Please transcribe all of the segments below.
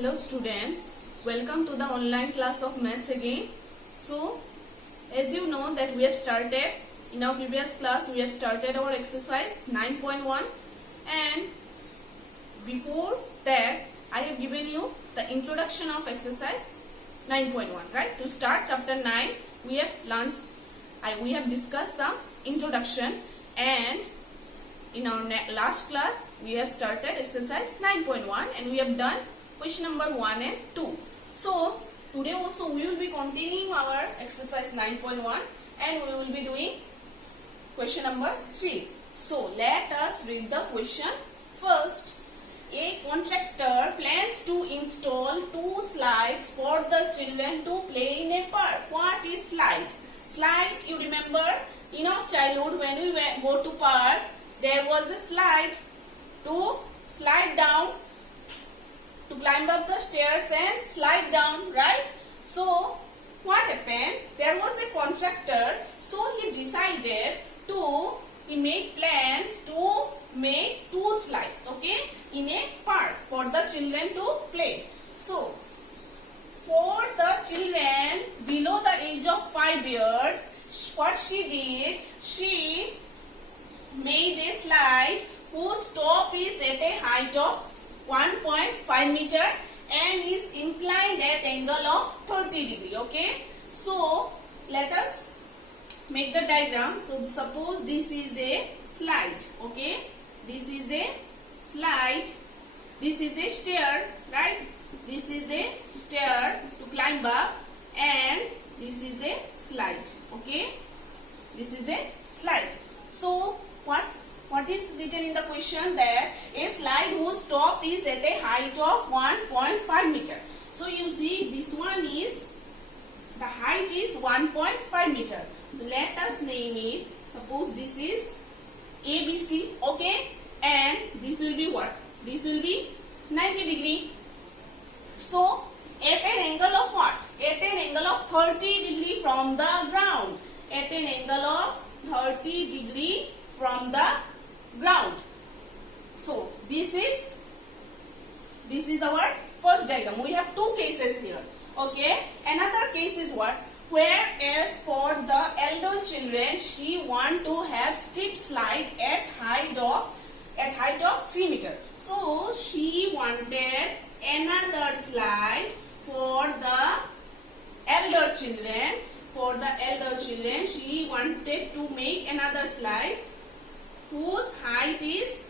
Hello students, welcome to the online class of maths again. So as you know that we have started in our previous class, we have started our exercise 9.1, and before that I have given you the introduction of exercise 9.1, right? To start chapter 9 we have discussed some introduction, and in our last class we have started exercise 9.1 and we have done question number 1 and 2. So today also we will be continuing our exercise 9.1 and we will be doing question number 3. So let us read the question first. A contractor plans to install 2 slides for the children to play in a park. What is slide? Slide, you remember in our childhood when we go to park, there was a slide to slide down, to climb up the stairs and slide down, right? So what happened? There was a contractor, so he decided to make plans to make 2 slides, okay, in a park for the children to play. So for the children below the age of 5 years, what she did, she made a slide whose top is at a height of 1.5 meter and is inclined at angle of 30 degree, okay. So let us make the diagram. So suppose this is a slide, okay, this is a slide, this is a stair, right, this is a stair to climb up, and this is a slide, okay, this is a slide. So what is written in the question? That a slide whose top is at a height of 1.5 meter. So you see this one is, the height is 1.5 meter. So let us name it. Suppose this is ABC, okay, and this will be what? This will be 90 degree. So at an angle of what? At an angle of 30 degree from the ground. At an angle of 30 degree from the ground. So this is our first diagram. We have 2 cases here, okay. Another case is what? Whereas for the elder children, she want to have steep slide at height of 3 meter. So she wanted another slide for the elder children. For the elder children, she wanted to make another slide whose height is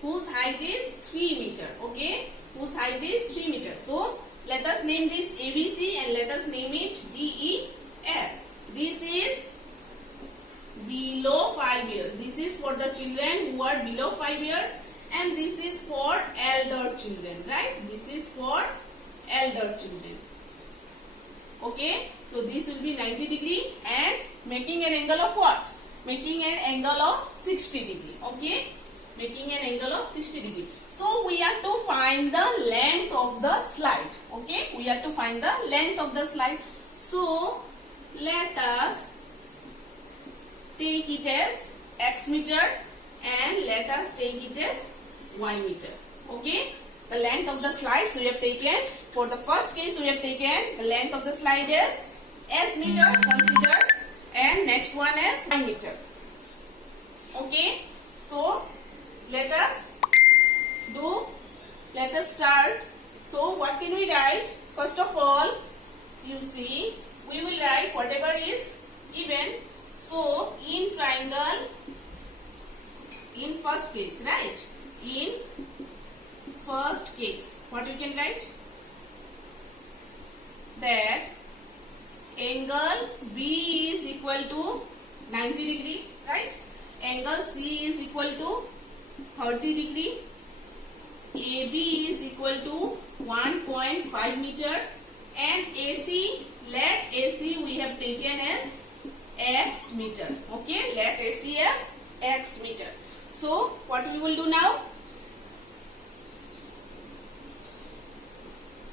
3 meter, okay, whose height is 3 meter. So let us name this ABC and let us name it DEF. This is below 5 years. This is for the children who are below 5 years, and this is for elder children, right? This is for elder children, okay. So this will be 90 degree and making an angle of what? Making an angle of 60 degree, okay, making an angle of 60 degree. So we have to find the length of the slide, okay, we have to find the length of the slide. So let us take it as x meter and let us take it as y meter, okay. The length of the slide, so we have taken, for the first case we have taken the length of the slide as s meter considered, and next one is y meter, okay. So let us start. So what can we write? First of all, you see, we will write whatever is given. So in triangle, in first case, right, in first case, what you can write? That angle B is equal to 90 degree, right? Angle C is equal to 30 degree. AB is equal to 1.5 meter, and AC, let AC we have taken as x meter, okay? Let AC as x meter. So what we will do now?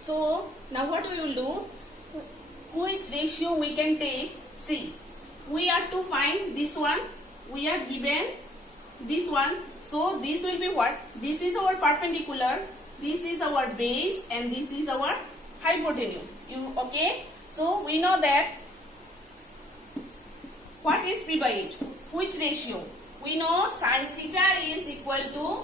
So now what we will do? Which ratio we can take? See, we have to find this one. We are given this one. So this will be what? This is our perpendicular. this is our base and this is our hypotenuse. Okay? So we know that what is P by H? Which ratio? We know sin theta is equal to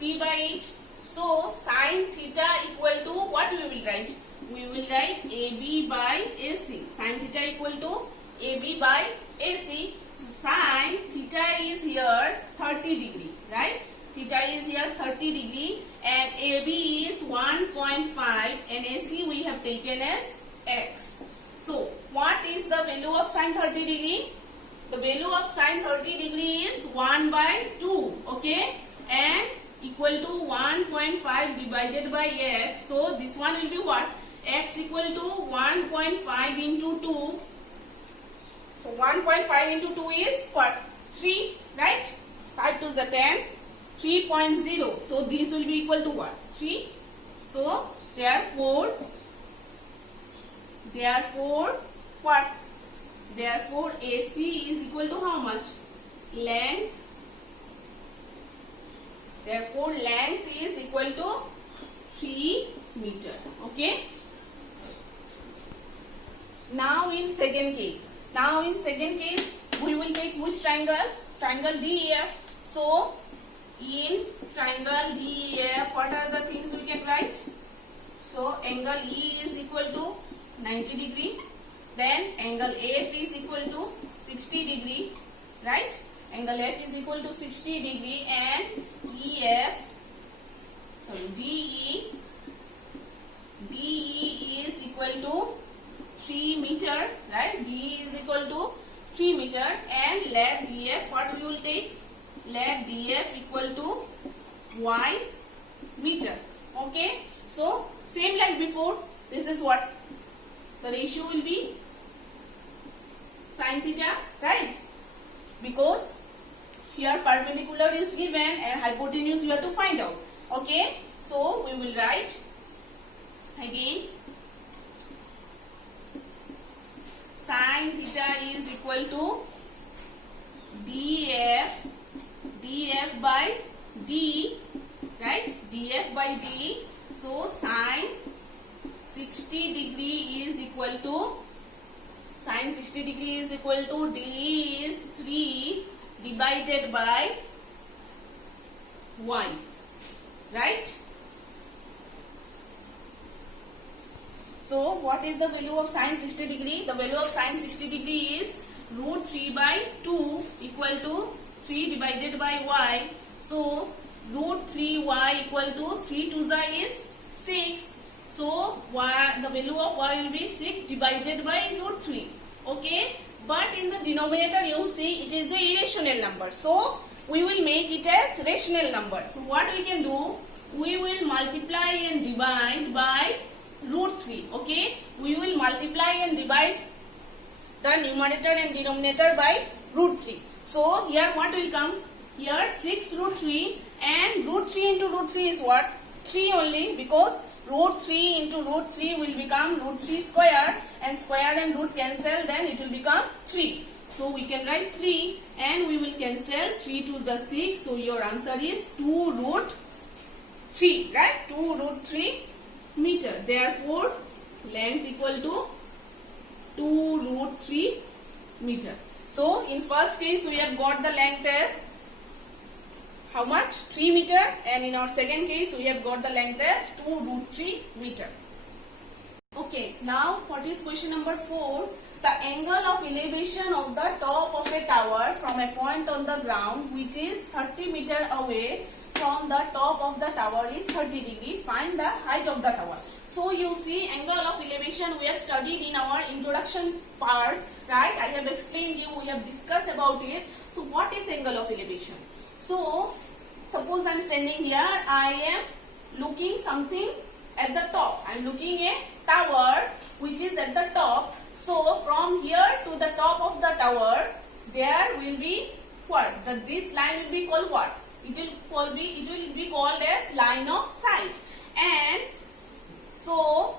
P by H. So sin theta equal to what we will write? We will write AB by AC. Sin theta equal to AB by AC. So sin theta is here 30 degree, right? Theta is here 30 degree and AB is 1.5 and AC we have taken as X. So what is the value of sin 30 degree? The value of sin 30 degree is 1 by 2, okay, and equal to 1.5 divided by X. So this one will be what? X equal to 1.5 into 2. So 1.5 into 2 is what? 3, right? 5 to the 10, 3.0. So this will be equal to what? 3. So therefore what? Therefore AC is equal to how much? Length. Therefore length is equal to 3 meter. Okay. Now in second case we will take which triangle? Triangle DEF. So in triangle DEF, what are the things we can write? So angle E is equal to 90 degree. Then angle F is equal to 60 degree, right? Angle F is equal to 60 degree and DE is equal to 3 meter, right? DE is equal to 3 meter and let DF, what we will take? Let DF equal to Y meter. Okay? So same like before, this is what the ratio will be, sin theta, right? Because here perpendicular is given and hypotenuse you have to find out. Okay, so we will write again sin theta is equal to df by d, right? Df by d. So sin 60 degree is equal to d is 3 divided by y, right? So what is the value of sin 60 degree? The value of sin 60 degree is root 3 by 2 equal to 3 divided by y. So root 3y equal to 3 to the is 6. So y, the value of y will be 6 divided by root 3. Okay, but in the denominator you see it is a irrational number. So we will make it as rational number. So what we can do? We will multiply and divide by root 3. Okay, we will multiply and divide the numerator and denominator by root 3. So here what will come? Here 6 root 3 and root 3 into root 3 is what? 3 only, because root 3 into root 3 will become root 3 square and square and root cancel, then it will become 3. So we can write 3 and we will cancel 3 to the 6. So your answer is 2 root 3, right? 2 root 3 meter. Therefore length equal to 2 root 3 meter. So in first case we have got the length as how much? 3 meter, and in our second case we have got the length as 2 root 3 meter. Okay, now what is question number 4? The angle of elevation of the top of a tower from a point on the ground which is 30 meter away from the top of the tower is 30 degree. Find the height of the tower. So you see, angle of elevation we have studied in our introduction part, right? I have explained you, we have discussed about it. So what is angle of elevation? So suppose I am standing here, I am looking something at the top. I am looking a tower which is at the top. So from here to the top of the tower, there will be what? This line will be called what? It will be called as line of sight. And so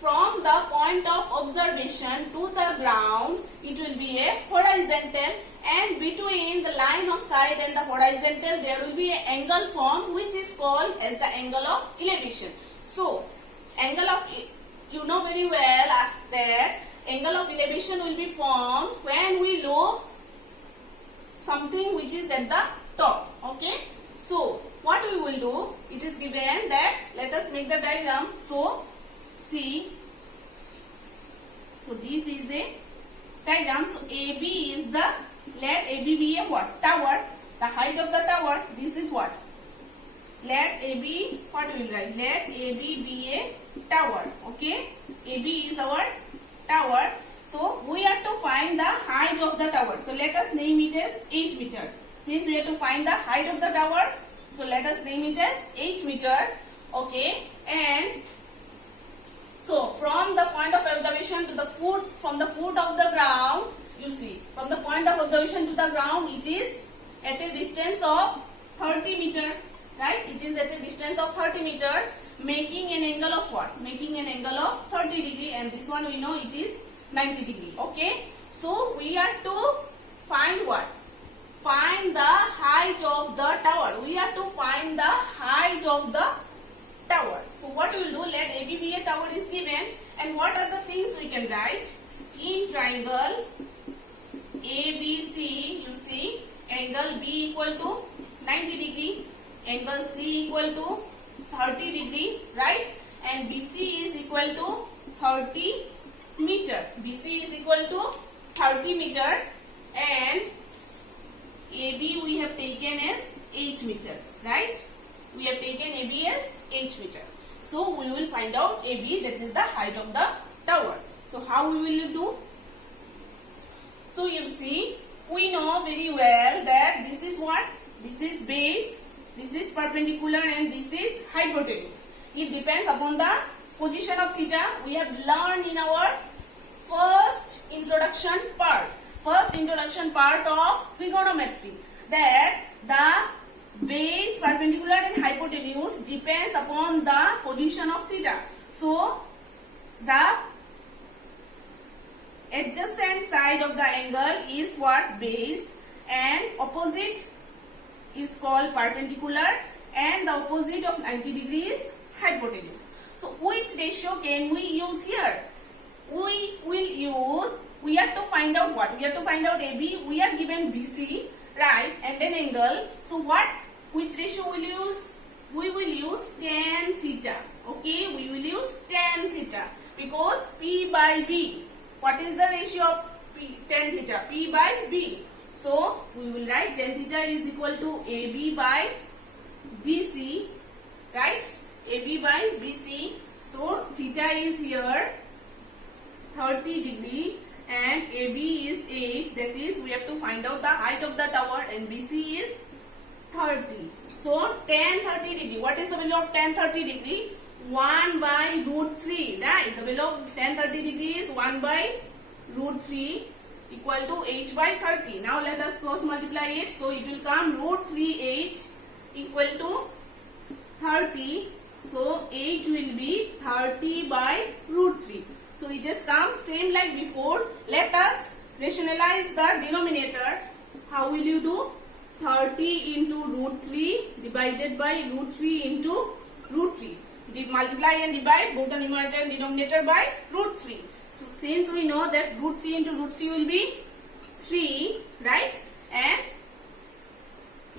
from the point of observation to the ground, it will be a horizontal, and between the line of sight and the horizontal there will be an angle formed which is called as the angle of elevation. So angle of, you know very well that angle of elevation will be formed when we look something which is at the top. Okay, so what we will do, it is given that, let us make the diagram. So see, so this is a diagram. So AB is the, let AB be a what? Tower. The height of the tower, this is what? Let AB, what we will write? Let AB be a tower. Okay, AB is our tower. So we have to find the height of the tower. So let us name it as h meter. Since we have to find the height of the tower, so let us name it as h meter. Okay, and so from the point of observation to the foot, from the foot of the ground, you see, from the point of observation to the ground, it is at a distance of 30 meter. Right? It is at a distance of 30 meter, making an angle of what? Making an angle of 30 degree, and this one we know it is 90 degree. Okay, so we have to find what? Find the height of the tower. We have to find the height of the tower. So what we will do, let AB be a tower is given, and what are the things we can write? In triangle ABC, you see, angle B equal to 90 degree, angle C equal to 30 degree, right? And BC is equal to 30 meter. BC is equal to 30 meter, and AB we have taken as h meter, right? We have taken AB as h meter. So we will find out AB, that is the height of the tower. So how we will do? So you see, we know very well that this is what? This is base, this is perpendicular, and this is hypotenuse. It depends upon the position of theta. We have learned in our first introduction part of trigonometry that the base, perpendicular, and hypotenuse depends upon the position of theta. So the adjacent side of the angle is what? Base, and opposite is called perpendicular, and the opposite of 90 degree is hypotenuse. So which ratio can we use here? We will use, we have to find out what? We have to find out AB. We are given BC, right, and an angle. So which ratio will use? We will use tan theta. Okay, we will use tan theta, because P by B. What is the ratio of tan theta? P by B. So we will write tan theta is equal to AB by BC, right? AB by BC. So theta is here 30 degree, and AB is h. That is, we have to find out the height of the tower, and BC is 30. So tan 30 degree. What is the value of tan 30 degree? 1 by root 3, right? The value of tan 30 degree is 1 by root 3 equal to h by 30. Now let us cross multiply it. So it will come root 3h equal to 30. So h will be 30 by root 3. So it just comes same like before. Let us rationalize the denominator. How will you do? 30 into root 3 divided by root 3 into root 3. Multiply and divide both the numerator and denominator by root 3. So since we know that root 3 into root 3 will be 3, right? And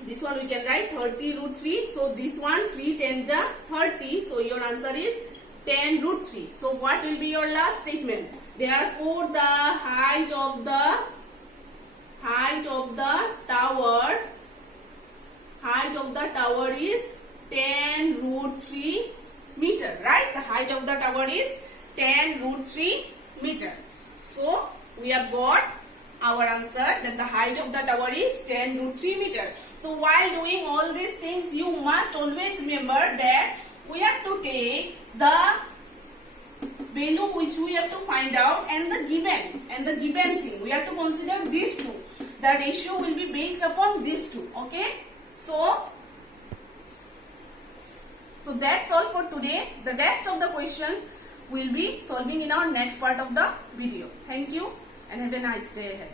this one we can write 30 root 3. So this one 3 10 ja 30. So your answer is 10 root 3. So what will be your last statement? Therefore the height of the tower is 10 root 3 meter, right? The height of the tower is 10 root 3 meter. So we have got our answer that the height of the tower is 10 root 3 meter. So while doing all these things, you must always remember that we have to take the value which we have to find out and the given thing. We have to consider these two. The ratio will be based upon these two. Okay. So that's all for today. The rest of the questions we'll be solving in our next part of the video. Thank you and have a nice day ahead.